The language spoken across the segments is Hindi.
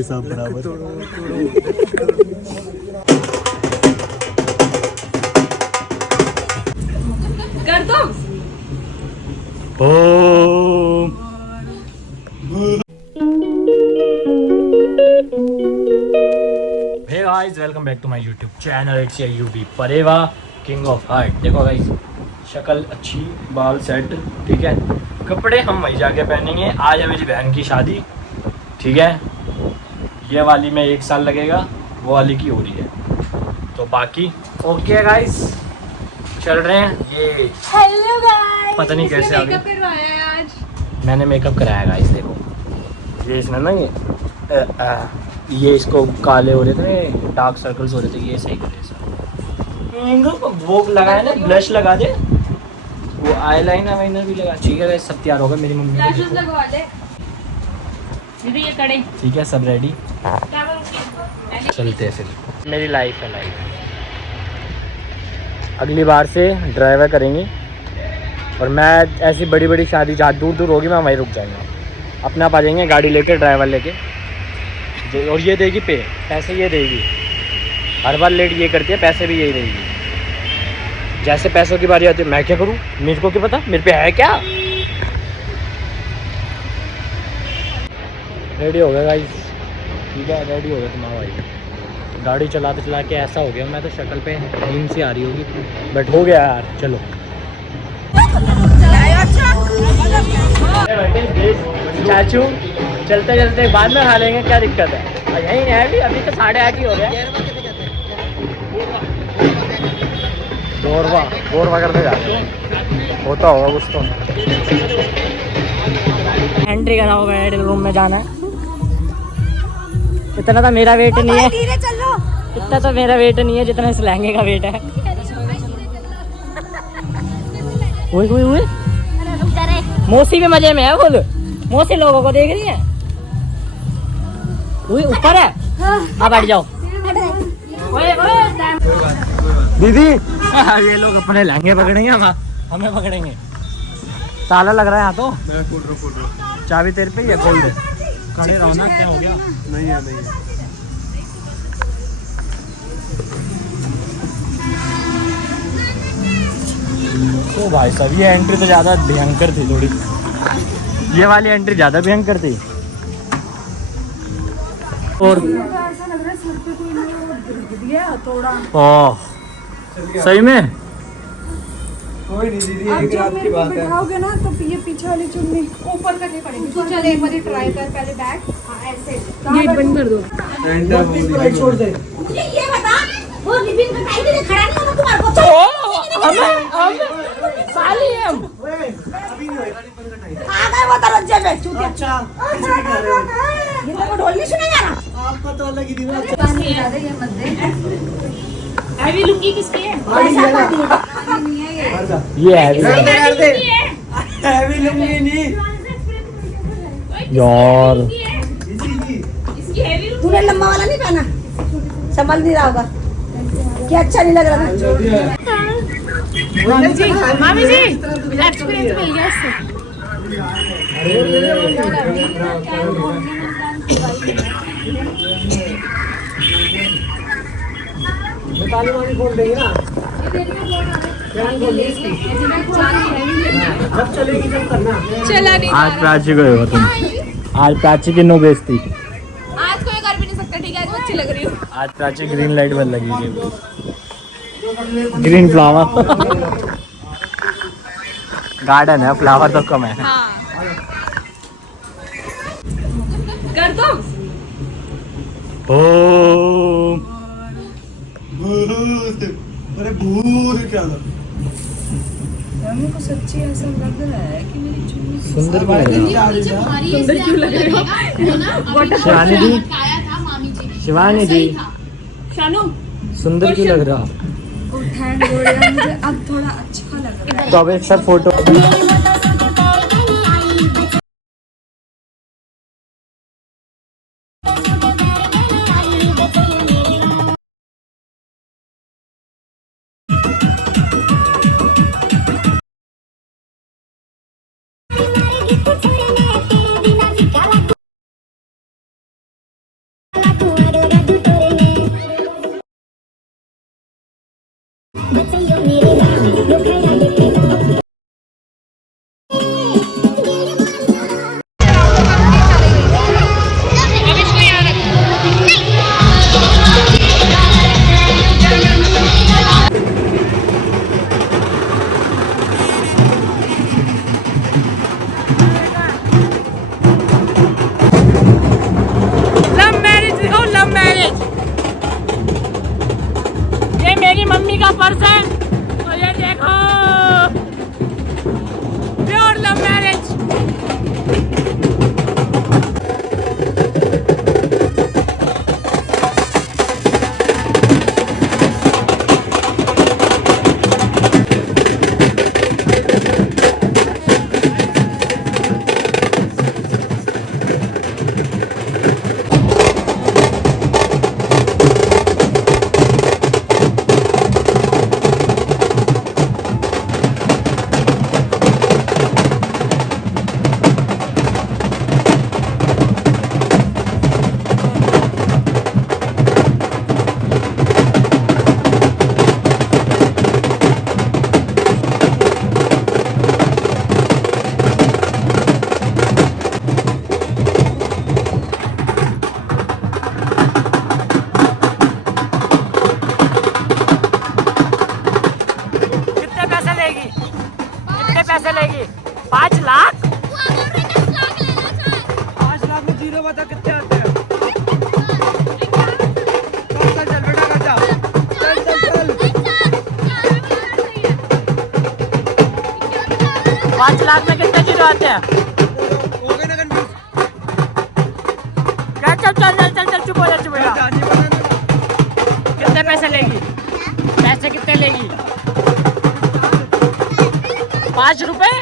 पेशाब बराबर। कर दो। ओम hey guys, welcome back to my YouTube channel. It's यूबी परेवा किंग ऑफ हार्ट। देखो गाइस, शक्ल अच्छी, बाल सेट, ठीक है। कपड़े हम वही जाके पहनेंगे। आज है मेरी बहन की शादी, ठीक है। ये वाली में 1 साल लगेगा, वो वाली की हो रही है। तो बाकी ओके गाइस, चल रहे हैं। ये हेलो गाइस, पता नहीं कैसे आ गए। मेकअप करवाया है आज। मैंने मेकअप कराया गाइस। देखो ये इसने ना ये इसको काले हो रहे थे, डार्क सर्कल्स हो रहे थे, ये सही करे सब। वो लगाया ना, ब्लश लगा दे, वो आई लाइनर वाइनर भी लगा। ठीक है गाइस, सब तैयार हो गए। मेरी मम्मी फ्लैशेस लगवा दे दीदी, ये कड़े ठीक है, सब रेडी। क्या बोलूं? चलते हैं फिर। मेरी लाइफ है लाइफ। अगली बार से ड्राइवर करेंगे, और मैं ऐसी बड़ी बड़ी शादी जहाँ दूर दूर होगी मैं वहीं रुक जाऊँगा। अपने आप आ जाएंगे गाड़ी लेके, ड्राइवर लेके, और ये देगी पैसे ये देगी। हर बार लेट ये करती है, पैसे भी यही देगी। जैसे पैसों की बारी आती है, मैं क्या करूँ, मेरे को क्या पता मेरे पे है क्या। रेडी हो गया गाइस, ठीक है, रेडी हो गया तुम्हारा भाई। गाड़ी चलाते चला के ऐसा हो गया, मैं तो शक्ल पे नींद सी आ रही होगी, बट हो गया यार। चलो चाचू, चलते चलते बाद में खा लेंगे, क्या दिक्कत है। यही है भी, अभी तो 8:30 ही हो गया। गोरवा करने जाते हैं, होता होगा कुछ तो। एंट्री करा होगा, एडिट रूम में जाना है। इतना तो मेरा वेट नहीं है, इतना तो मेरा वेट नहीं है जितना इस लहंगे का वेट है। ओए मौसी भी मजे में है, बोल। मौसी लोगों को देख रही है। ऊपर है, हाँ बैठ जाओ। दीदी ये लोग अपने लहंगे पकड़ेंगे, हमें पकड़ेंगे। ताला लग रहा है यहाँ तो। चाबी तेरे पे ही है, खोल दे। खड़े रहो ना, क्या हो गया। नहीं है तो भाई साहब, ये एंट्री तो ज़्यादा भयंकर थी थोड़ी। ये वाली एंट्री ज़्यादा भयंकर थी। और ओह, सही में कोई नहीं दीदी, एक रात की बात है। बिठाओगे ना तो ये पीछे वाली चुन्नी ऊपर करनी पड़ेगी। तू चल एक बार ट्राई कर, पहले बैक। हाँ ऐसे गेट बंद कर दो। छोड़ दे। मुझे ये बता, वो रिबिन का टाइम में खड़ा नहीं होगा तुम्हारे को। साली है हम। आ गए वो दरवाजे पे चूतिया। अच्छा, किसी भी कर रहे हो। ये तो ढोल नहीं सुनेगा ना। आपका तो अलग ही दिन है। पानी ज्यादा ये मत दे। हैवी लुंगी किसकी है? ऐसा नहीं है ये। ये है हैवी लुंगी नहीं। यार, इसकी हैवी लुंगी। तूने लंबा वाला नहीं पहना, संभल नहीं रहा होगा, क्या अच्छा नहीं लग रहा था। मामी जी एक्सपीरियंस मिल गया इससे। ताली वाली खोल देंगे ना, जब चलेगी जब करना। चला नहीं आज प्राची को हो तुम। आज प्राची की नो बेइज्जती। आज कोई कर भी नहीं सकता, ठीक है। आज अच्छी लग रही हूँ। आज प्राची ग्रीन लाइट बंद लगी है, ग्रीन फ्लावर। गार्डन है, फ्लावर तो कम है। हाँ कर दो। ओम भूत, अरे भूत क्या था? मेरे को सच्ची ऐसा लग रहा है कि मेरी चुन्नी सुंदर क्यों लग रहा है? सुंदर क्यों लग रही हो? शिवानी दी, शिवानी दी, शानू सुंदर क्यों लग रहा? थैंक गॉड, मुझे अब थोड़ा अच्छा लग रहा है। तो अब एक सब फोटो लव मैरिज दिखाओ, लव मैरिज। ये मेरी मम्मी का पर्स है और ये देखो प्योर लव मैरिज। पैसे लेगी? 5 लाख? 5 लाख में जीरो बता कितने आते हैं? चल चल बेटा कर जा, चल चल चल। 5 लाख में कितने जीरो आते हैं? हो गए ना कंफ्यूज। चल चल चल चल चल चुप हो जा, चुप हो जा। कितने पैसे लेगी? पैसे कितने लेगी? 5 रुपए?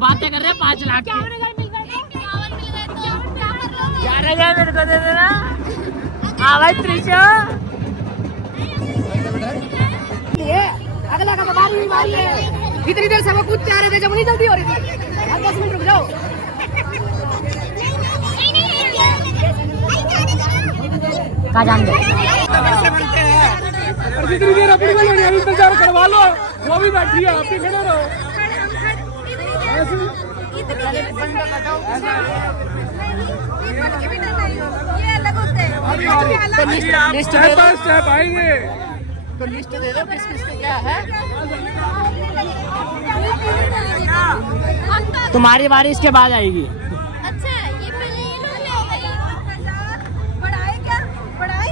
बातें कर रहे हैं 5 लाख की। 11,000 मेरे को दे देना। हाँ भाई त्रिशा, अगला का बारी है। इतनी देर से वो कूदते आ रहे थे, जब नहीं जल्दी हो रही थी। 10 मिनट रुक जाओ। कहाँ जान दे? जितनी देर अपनी को इंतजार करवा लो, वो भी बैठी है, आप भी खड़े रहो। लिस्ट स्टेप बाय स्टेप आएंगे। तो लिस्ट दे दो किस किस क्या है। तुम्हारी बारी इसके बाद आएगी। अच्छा ये पहले ये लोग ले गए। पढ़ाई क्या पढ़ाई?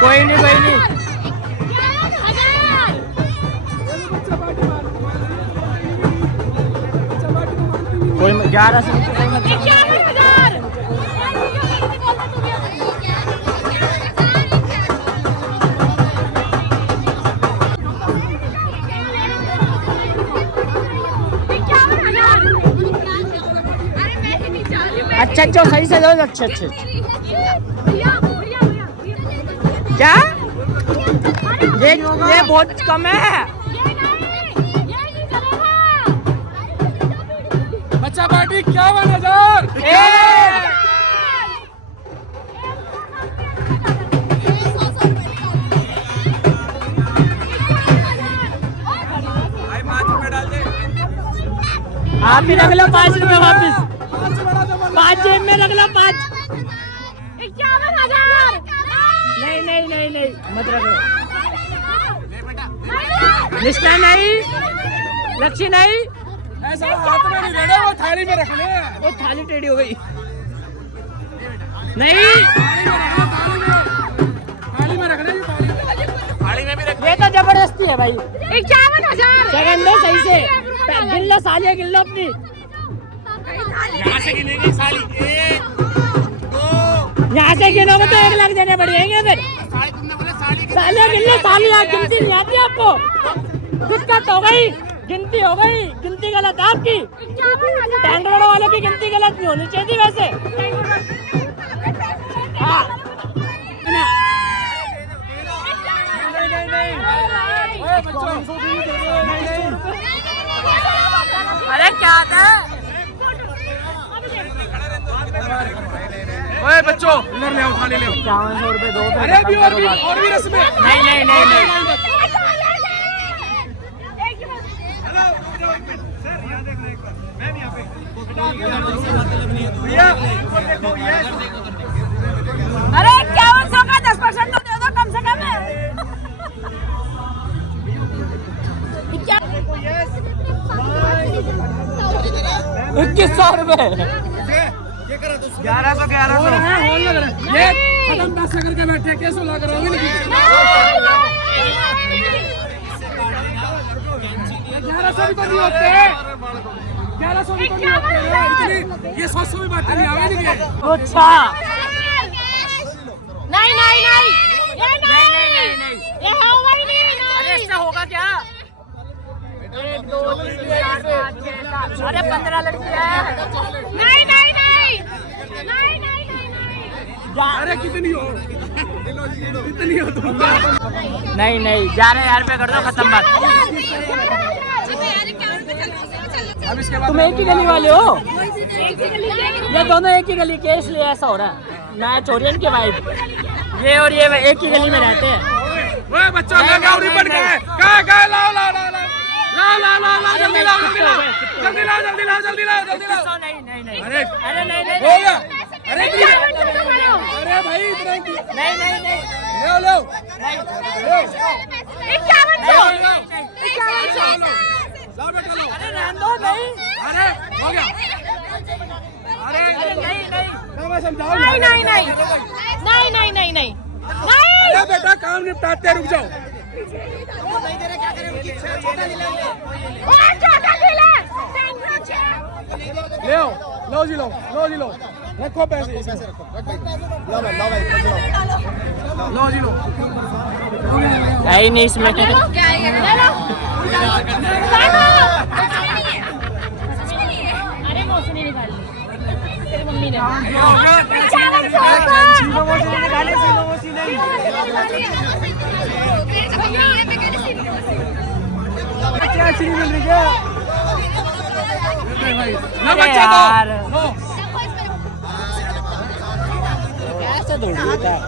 कोई नहीं कोई नहीं। कोई 11 से अच्छा अच्छा सही से दो। अच्छे अच्छे क्या ये बहुत कम है। बच्चा पार्टी 51,000। आप भी रख लो 5 रुपए वापिस। 5 जेब में रख लो 5। 51,000। नहीं नहीं नहीं नहीं मत रखो। निष्ठा नहीं, लक्ष्मी नहीं। ऐसा हाथ में नहीं लेना, वो थाली में रखने हैं। वो थाली टेढ़ी हो गई। नहीं थाली में रखना, थाली में भी रखना। ये तो जबरदस्ती है भाई। 51,000। सेकंड में सही से गिन लो, सालियाँ गिन लो अपनी। यहाँ से गिनेगी साली 1 2 यहाँ से गिनोगे तो 1 लाख देने पड़ेंगे फिर। साली तुमने बोला साली की साले गिनने साली आप गिनती नहीं आती आपको। दिक्कत हो गई, गिनती हो गई, गिनती गलत है आपकी। टेंट वालों की गिनती गलत नहीं होनी चाहिए थी वैसे। हाँ। अरे क्या था? ओए बच्चों इधर ले आओ, थाली ले आओ। 5100 रुपए दो। अरे अभी और भी रस्में। नहीं नहीं नहीं नहीं। अरे 5100 का 10% तो दे दो कम से कम। 2100 रुपए। 1100 ये खत्म पैसे करके बैठे कैसे लग रहा है? 1100 भी तो नहीं होते, 1100 भी तो नहीं होते इतनी। ये 100 भी बांटने नहीं आवे नहीं। अच्छा नहीं नहीं नहीं ये नहीं नहीं नहीं नहीं। ये होगा ही नहीं। अरे इससे होगा क्या? 1 2 3 4 5 6 7 अरे 15 लड़की है। नहीं नहीं नहीं नहीं नहीं अरे कितनी हो तुम? नहीं नहीं 11,000 रुपए कर दो, खत्म बात। अब इसके बाद तुम एक ही गली वाले हो? ये दोनों एक ही गली के, इसलिए ऐसा हो रहा है। मैं चोरियन के वाइफ, ये और ये एक ही गली में रहते हैं। ओए बच्चा लगा उड़ी पड़ गया है। कहां लाओ लाओ लाओ लाओ जल्दी लाओ जल्दी लाओ जल्दी लाओ जल्दी लाओ जल्दी लाओ जल्दी लाओ। नहीं नहीं नहीं। अरे अरे नहीं नहीं हो गया। अरे नहीं भाई इतना नहीं नहीं नहीं। लो लो 5100 लाओ बेटा लो। अरे रहने दो, नहीं। अरे हो गया। अरे नहीं नहीं मैं समझाऊं नहीं नहीं नहीं नहीं नहीं नहीं नहीं अरे बेटा काम निपटाते रुक जाओ। छोटा किला ले आओ लो जी लो रखो पैसे रखो लो जी लो। है ही नहीं इसमें। क्या है ले लो अरे मौसमी निकाल ली तेरी मम्मी ने 5500 मिल रही है ना बच्चा यार। दो लो। ऐसा थोड़ी होता है।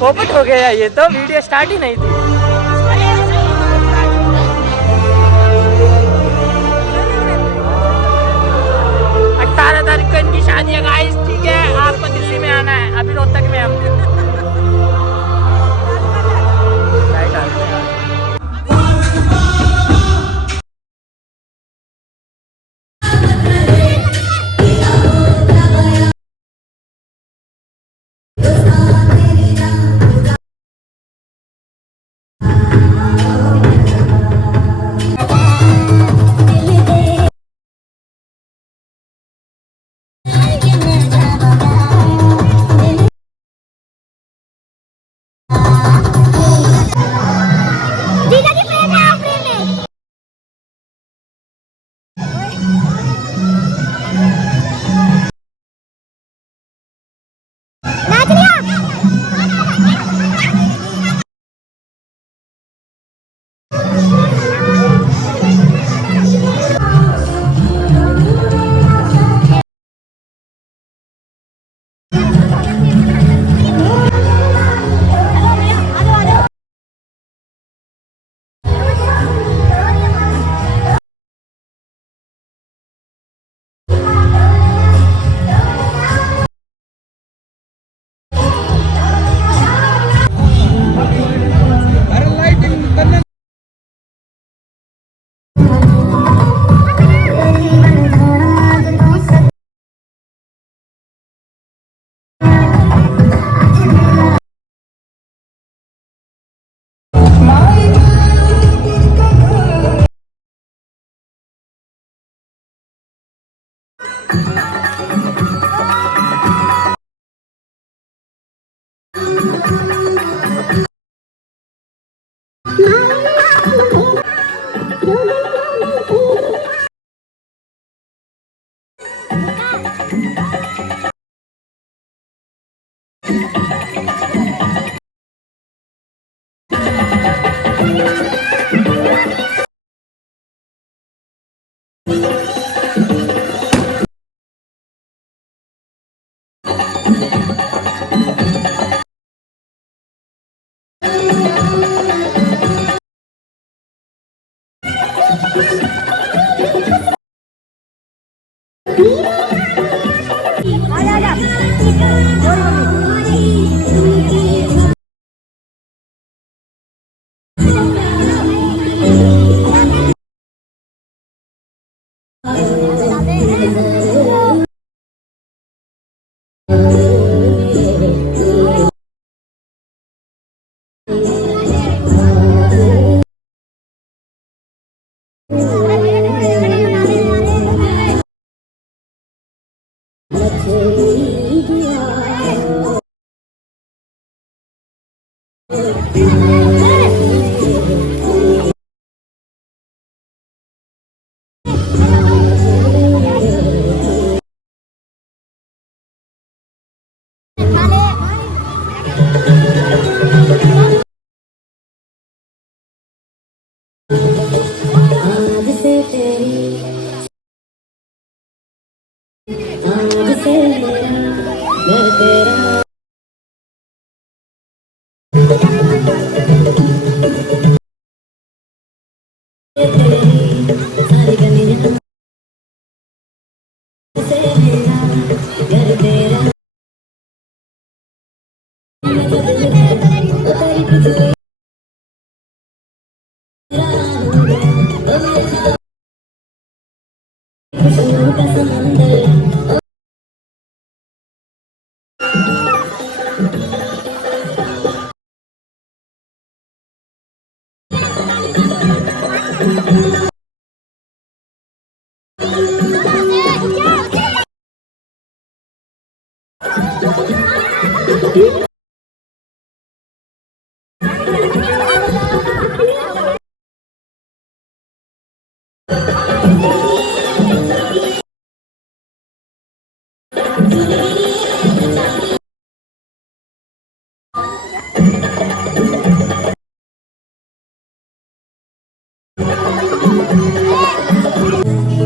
पोपट हो गया, ये तो वीडियो स्टार्ट ही नहीं थी। 18 तारीख को इनकी शादी है गाइस, ठीक है, आपको दिल्ली में आना है, अभी रोहतक में हम।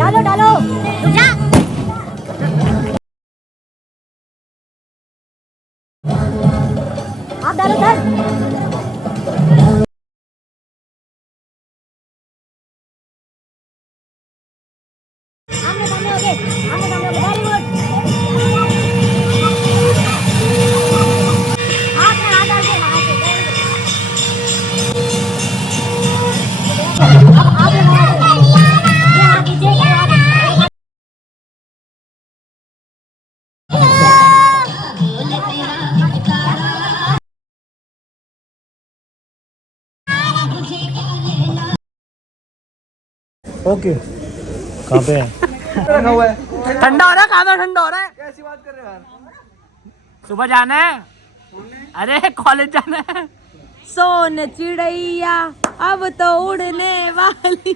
डालो डालो जा। आप डालो सर। आमने सामने हो गए, आमने सामने हो गए, वेरी गुड। हाथ में हाथ डाल के, हाथ से, very good। अब आप ये हाथ नीचे, ये हाथ ओके कहाँ पे है? रखा हुआ है। ठंडा हो रहा है, खाना ठंडा हो रहा है। कैसी बात कर रहे हो यार? सुबह जाना है, अरे कॉलेज जाना है। सोन चिड़ैया अब तो उड़ने वाली।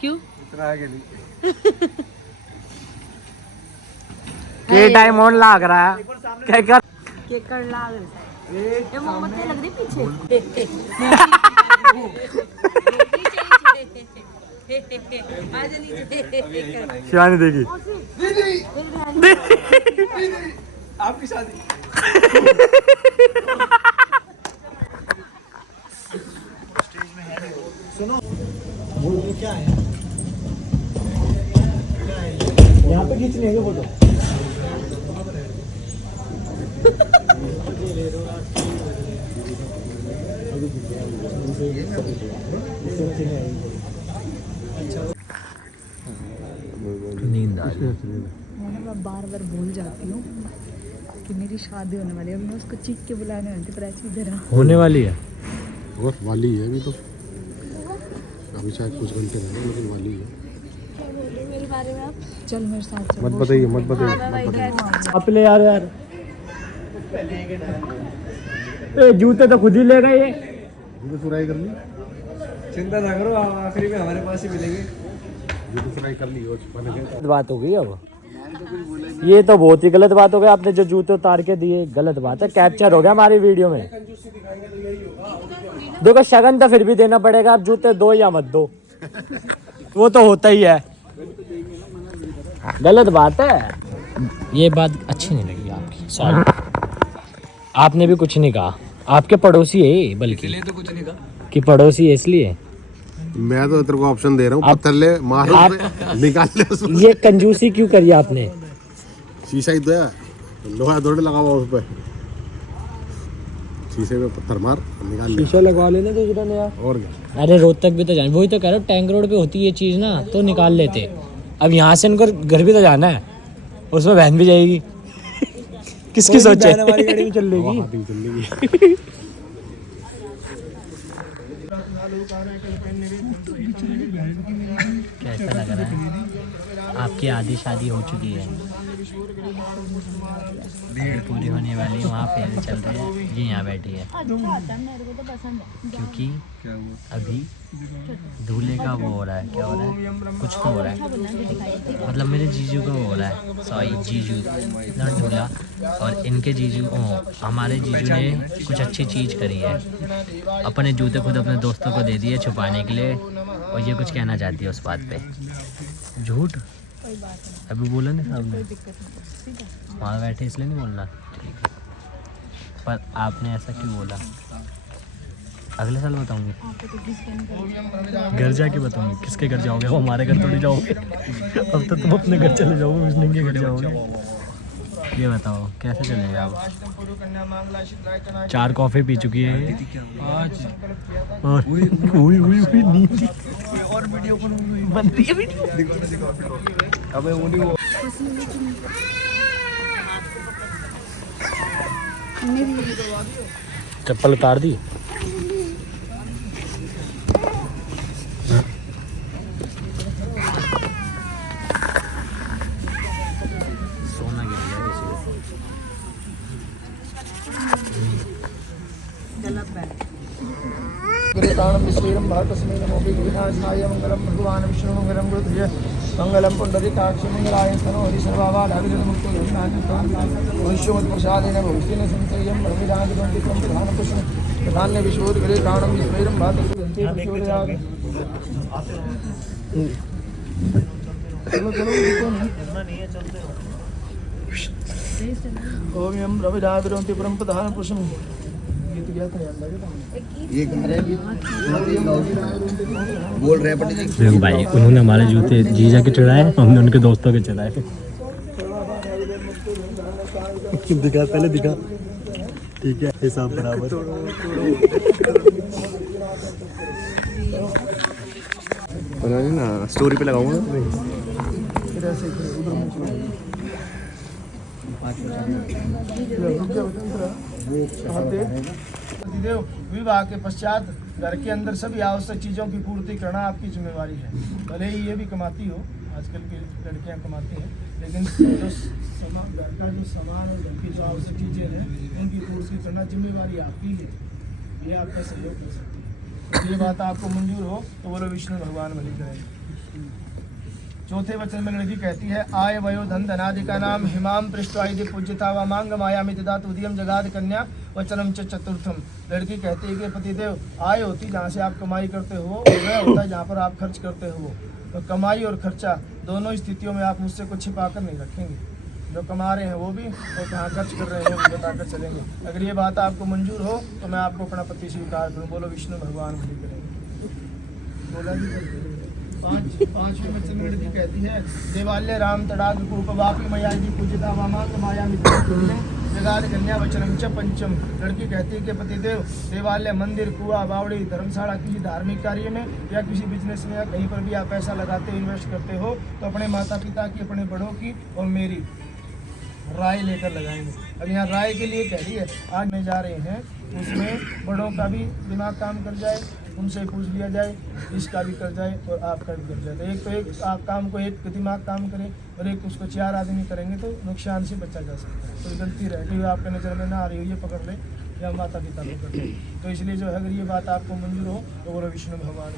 क्यों? इतना आगे नहीं। के टाइम ऑन लाग रहा है क्या कर? केकर लाग रहा है। ये मोमबत्ती लग रही पीछे। शिवानी देखी आपकी शादी। सुनो वो क्या है? यहाँ पे खींचने का फोटो। नींद आ रही है। मैं बार बार भूल जाती हूँ कि मेरी शादी होने वाली है। मैं उसको चीख के बुलाने वाली थी, पर ऐसे इधर आ। होने वाली है और वाली है अभी तो, अभी शायद कुछ घंटे रहे लेकिन वाली है। मेरे बारे में आप चल मेरे साथ चल। मत बताइए मत बताइए मत बताइए। आप ले यार यार ए, जूते तो खुद ही ले गए ये। जूते फ्राई कर ली, चिंता ना करो, आखिरी में हमारे पास ही मिलेंगे। जूते फ्राई कर ली और छुपाने के। बात हो गई अब, ये तो बहुत ही गलत बात हो गई। आपने जो जूते उतार के दिए गलत बात है, कैप्चर हो गया हमारी वीडियो में। देखो शगन तो फिर भी देना पड़ेगा, आप जूते दो या मत दो, वो तो होता ही है। गलत बात है, ये बात अच्छी नहीं लगी आपकी, सॉरी। आपने भी कुछ नहीं कहा, आपके पड़ोसी है बल्कि, तो कुछ नहीं कहा कि पड़ोसी है इसलिए। मैं तो तेरे को ऑप्शन दे रहा हूँ, पत्थर ले, मार निकाल ले उसमें। ये कंजूसी क्यों करी आपने? शीशा ही तो है, लोहा थोड़े लगा हुआ उस पर। शीशे में पत्थर मार, निकाल ले। शीशा लगवा लेना दूसरा नया। और क्या? अरे रोहतक भी तो जाना, वही तो कह रहा हूँ, टैंक रोड पे होती है ये चीज़ ना, तो निकाल लेते। अब यहाँ से इनको घर भी तो जाना है, उसमें बहन भी जाएगी। किसकी सोचे? हमारी गाड़ी में चल हवा हाथी चल रही है। कैसा लग रहा है? आपकी आधी शादी हो चुकी है, अभी पूरी होने वाली है, वहाँ फेरे चल रहे हैं, ये यहाँ बैठी है क्योंकि अभी दूल्हे का वो हो रहा है, क्या हो रहा है, कुछ तो हो रहा है, मतलब मेरे जीजू का वो हो रहा है, सॉरी जीजू नॉट दूल्हा, और इनके जीजू हमारे जीजू ने कुछ अच्छी चीज़ करी है, अपने जूते खुद अपने दोस्तों को दे दिए छुपाने के लिए, और ये कुछ कहना चाहती है उस बात पे। झूठ अभी बोला नहीं सामने, वहाँ बैठे इसलिए नहीं बोलना, पर आपने ऐसा क्यों बोला? अगले साल बताऊंगी, घर जाके बताऊंगी। किसके घर जाओगे? वो हमारे घर थोड़ी जाओगे, अब तो तुम अपने घर चले जाओगे, उसने के घर जाओगे। ये बताओ कैसे चलेगा? आप 4 कॉफ़ी पी चुकी है और हुई नींद और वीडियो बनती है वीडियो। अबे वो चप्पल उतार दी। सोना गिर गया मंगलम भगवान विष्णु मंगलम गुरुध्वज मंगलम पुंडरीकाक्ष मंगलाय तनो हरि सर्वाभारविष्णुप्रसादेन भविष्येन संशयं ब्रह्मजागृति प्रधान पुष्ण प्रधान्य विश्वोदगरे प्राणं विस्मयं भात ओम यम रविदाविरंति परम प्रधान पुष्ण बोल रहे देखो भाई, उन्होंने हमारे जूते जीजा के चढ़ाए, हमने उनके दोस्तों के चढ़ाए। दिखा पहले दिखा, ठीक है, हिसाब बराबर। ना स्टोरी पे लगाऊंगा। विवाह के पश्चात घर के अंदर सभी आवश्यक चीज़ों की पूर्ति करना आपकी जिम्मेवारी है। भले ही ये भी कमाती हो, आजकल की लड़कियां कमाती हैं, लेकिन जो घर का जो सामान और घर की जो आवश्यक चीज़ें हैं उनकी पूर्ति करना जिम्मेवारी आपकी है। ये आपका सहयोग कर सकती है। ये बात आपको मंजूर हो तो बोलो विष्णु भगवान भली करें। चौथे वचन में लड़की कहती है, आय वयो धन धनादिका नाम हिमाम पृष्ठवादि पूज्यता व मांग मायामि ददात उदयम जगाद कन्या वचनम च चतुर्थम। लड़की कहती है कि पतिदेव, आय होती जहाँ से आप कमाई करते हो, और वह होता है जहाँ पर आप खर्च करते हो। तो कमाई और खर्चा दोनों स्थितियों में आप मुझसे कुछ छिपा कर नहीं रखेंगे। जो कमा रहे हैं वो भी, और कहाँ खर्च कर रहे हैं वो बताकर चलेंगे। अगर ये बात आपको मंजूर हो तो मैं आपको अपना पति स्वीकार करूँ। बोलो विष्णु भगवान भली करेंगे। बोला जी। पांचवें वचन में लड़की कहती है, देवालय राम तड़ाग कूप वापी मया पूजिता वामांग माया जगाद कन्या वचनम च पंचम। लड़की कहती है कि पतिदेव, देवालय, मंदिर, कुआं, बावड़ी, धर्मशाला, किसी धार्मिक कार्य में या किसी बिजनेस में या कहीं पर भी आप पैसा लगाते हो, इन्वेस्ट करते हो, तो अपने माता पिता की, अपने बड़ों की और मेरी राय लेकर लगाएंगे। अब यहाँ राय के लिए कह रही है, आज में जा रहे हैं उसमें बड़ों का भी दिमाग काम कर जाए, उनसे पूछ लिया जाए, इसका भी कर जाए और आपका भी कर जाए। तो एक आप काम को एक दिमाग काम करे और एक उसको 4 आदमी करेंगे तो नुकसान से बचा जा सकता है। तो गलती रहती हुई आपके नज़र में ना आ रही हो, ये पकड़ ले या माता पिता को कर ले। तो इसलिए जो है, अगर ये बात आपको मंजूर हो तो बोलो विष्णु भगवान।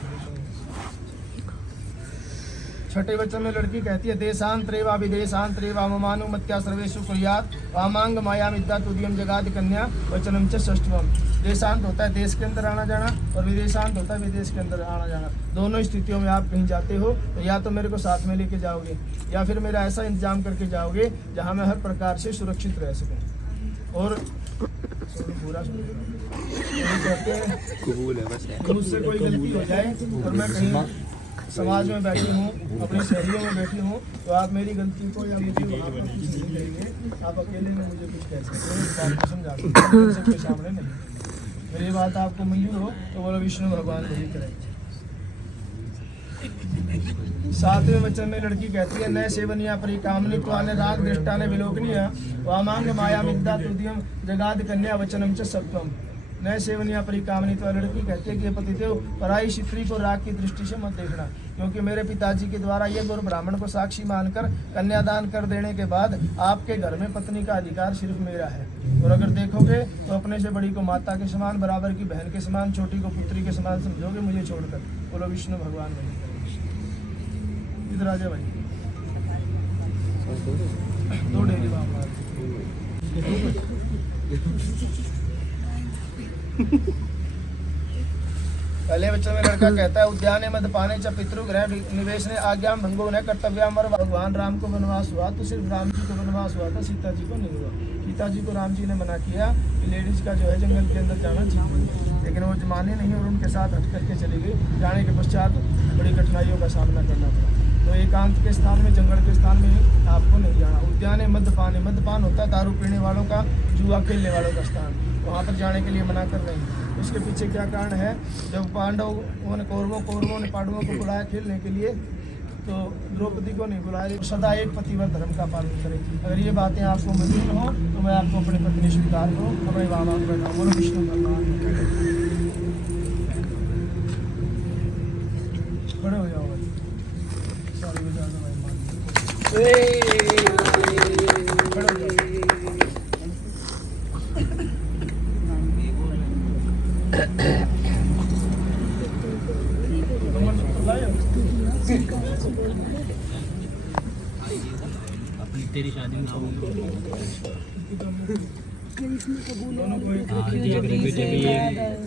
छठे वचन में लड़की कहती है, देशांतरेवा विदेशांतरेवा ममानुमत्या सर्वेषु कुर्यात् वामांग माया मिद्या तुदीयम जगाद कन्या वचनम च षष्ठवम। देशांत होता है देश के अंदर आना जाना, और विदेशांत होता है विदेश के अंदर आना जाना। दोनों स्थितियों में आप कहीं जाते हो तो या तो मेरे को साथ में लेके जाओगे, या फिर मेरा ऐसा इंतजाम करके जाओगे जहाँ मैं हर प्रकार से सुरक्षित रह सकूँ। और पूरा यही कहते हैं कि मुझसे कोई गलती हो जाए और मैं कहीं समाज में बैठी हूँ, अपनी शहरियों में बैठी हूँ, तो आप मेरी गलती को या मुझे वहाँ पर कुछ नहीं करेंगे, आप अकेले में मुझे कुछ कह सकते हैं, इस बात को समझा सकते हैं, सबके सामने नहीं। मेरी बात आपको मंजूर हो तो बोलो विष्णु भगवान वही करेंगे। 7वें वचन में लड़की कहती है, नए सेवनिया परिकामनी तो आने राग दृष्टा ने विलोकनीय वामांग माया मिग्धा तुद्यम जगाद कन्या वचनम च सत्वम। नए सेवनिया परिकामनी तो लड़की कहती है कि पतिदेव पराई स्त्री को राग की दृष्टि से मत देखना, क्योंकि मेरे पिताजी के द्वारा ये गुरु ब्राह्मण को साक्षी मानकर कन्यादान कर देने के बाद आपके घर में पत्नी का अधिकार सिर्फ मेरा है। और अगर देखोगे तो अपने से बड़ी को माता के समान, बराबर की बहन के समान, छोटी को पुत्री के समान समझोगे मुझे छोड़कर। बोलो विष्णु भगवान भाई। इधर आ जाओ भाई, 2 डेरी बाबा। पहले बच्चों में लड़का कहता है, उद्यान मद पाने च पितृगृह निवेश ने आज्ञा भंगो ने कर्तव्य मर। भगवान राम को वनवास हुआ तो सिर्फ राम जी को वनवास हुआ था, सीता जी को नहीं हुआ। सीता जी को राम जी ने मना किया कि लेडीज का जो है जंगल के अंदर जाना चाहिए, लेकिन वो जमाने नहीं और उनके साथ हट करके चली गई। जाने के पश्चात बड़ी कठिनाइयों का सामना करना पड़ा। तो एकांत के स्थान में, जंगल के स्थान में आपको नहीं जाना। उद्यान मद्यपान, मद्यपान होता है दारू पीने वालों का, जुआ खेलने वालों का स्थान, वहाँ पर जाने के लिए मना कर रहे हैं। उसके पीछे क्या कारण है? जब पांडवों ने कौरवों ने पांडवों को बुलाया खेलने के लिए, तो द्रौपदी को नहीं बुलाया। सदा एक पतिव्रत धर्म का पालन करें। अगर ये बातें आपको मंजूर हो तो मैं आपको अपनी पत्नी स्वीकार करूँ, अपने बाबा को बैठा। बोलो विष्णु भगवान। खड़े हो जाओ भाई, सारे बजा दो भाई, मान खड़े हो जाओ। अपनी तेरी शादी में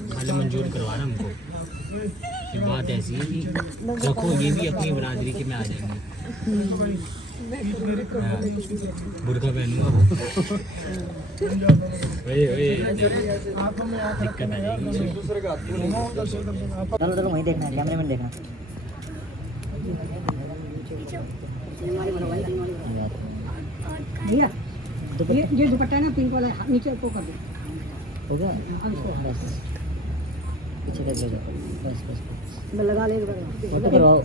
खाली मंजूर करवाना हमको। ये बात ऐसी है कि रखो, ये भी अपनी बरादरी के में आ जाएंगे। बुर्का पहनूंगा दिक्कत आ जाएगी। चलो वहीं देखना है, कैमरे में देखना। भैया ये दुपट्टा है ना पिंक वाला, नीचे को कर दो। हो गया बस, पीछे कर दो बस बस। मैं लगा ले फोटो करवाओ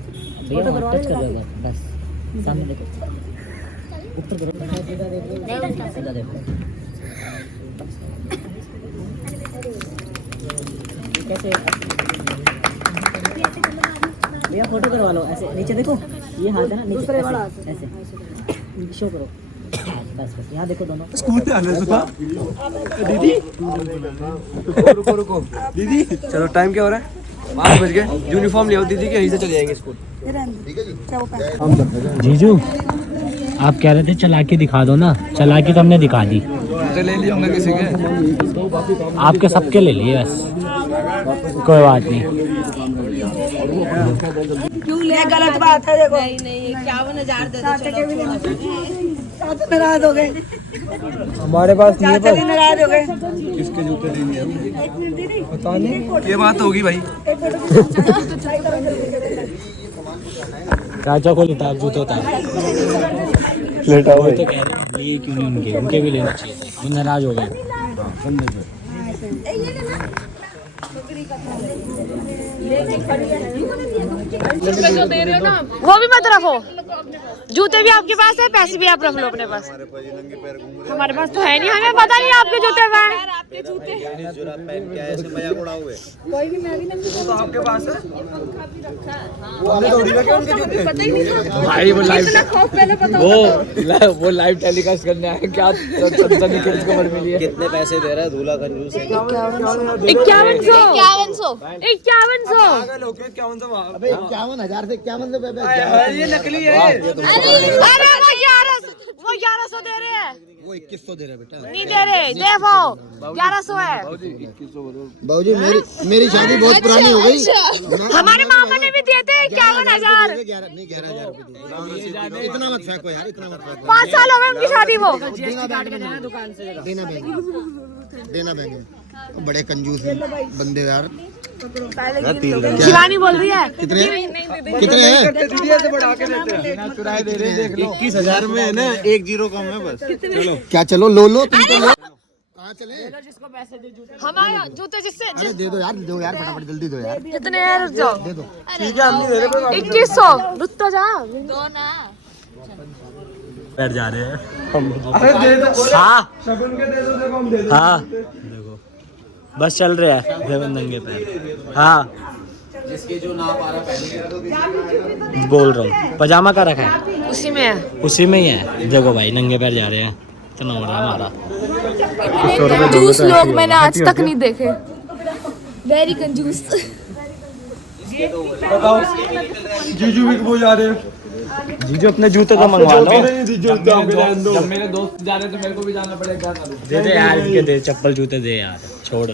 भैया, टच कर दो बस, सामने देखो, ऊपर करो, सीधा देखो। कैसे भैया फोटो करवा लो, ऐसे नीचे देखो, ये हाथ है ना नीचे, दूसरे वाला ऐसे शो करो बस बस। यहाँ देखो दोनों। स्कूल पे आने से दीदी, रुको दीदी, चलो टाइम क्या हो रहा है? 5 बज गए। यूनिफॉर्म ले आओ दीदी के, यहीं से चले जाएंगे स्कूल। जीजू आप कह रहे थे चला के दिखा दो ना, चला के तो हमने दिखा दी। तो ले लिया होंगे किसी के, आपके सबके ले लिए बस, कोई बात नहीं। क्यों ले? गलत बात है देखो। नहीं 51,000 दे दो, नाराज हो गए हमारे पास नहीं है। नाराज हो गए। किसके जूते देंगे हम? पता नहीं, ये बात होगी भाई। राजा को लेता आप जूते उतार लेटा हुआ तो कह रहे लिए क्यों नहीं उनके भी लेना चाहिए थे, वो नाराज हो गए। जो दे रहे हो ना वो भी मत रखो, जूते भी आपके पास है, पैसे भी आप रख लो अपने पास। हमारे पास तो है नहीं, हमें पता नहीं आपके जूते कहाँ हैं। आपके जूते कोई भी, मैं भी नहीं, तो आपके पास है भाई। वो लाइव वो लाइव टेलीकास्ट करने आए क्या? खबर मिली है। कितने पैसे दे रहा है दूल्हा कंजूस? 5100 5100 अबे 51,000 से 51 ये नकली है। अरे वो 1100 दे रहे हैं, वो 2100 दे रहे बेटा। नहीं दे रहे, देखो 1100 है। बाबूजी मेरी शादी बहुत पुरानी हो गई। हमारे मामा ने भी दिए थे 51,000। 11,000 रुपए इतना मत फेंको यार, इतना मत फेंको। 5 साल हो गए उनकी शादी वो। देना बैंक बड़े कंजूस बंदे यार। शिवानी बोल रही है कितने हैं? से बढ़ा के देते हैं। चुराए दे रहे देख लो। 21,000 में है ना, 1 0 कम है बस। चलो क्या, चलो लो तुम तो लो। कहाँ चले? हमारे जूते जिससे अरे दे दो यार फटाफट जल्दी दो यार। कितने हैं, रुक जाओ। दे दो। ठीक है, हम नहीं दे रहे। 2100 रुक तो जा। बैठ जा रहे हैं अरे दे दो। हाँ शगुन के दे दो, देखो हम दे दो। हाँ देखो बस चल रहे हैं नंगे पैर। हाँ बोल रहा हूँ पजामा का रखा है, उसी में है। उसी में ही है। देखो भाई नंगे पैर जा रहे हैं, इतना हो रहा है हमारा। कंजूस लोग मैंने आज तक नहीं देखे। वेरी कंजूस। जीजू भी वो जा रहे हैं। जीजू अपने जूते तो मंगवा लो। जब मेरे दोस्त जा रहे तो मेरे को भी जाना पड़ेगा। दे दे यार, इनके दे चप्पल जूते दे यार, छोड़।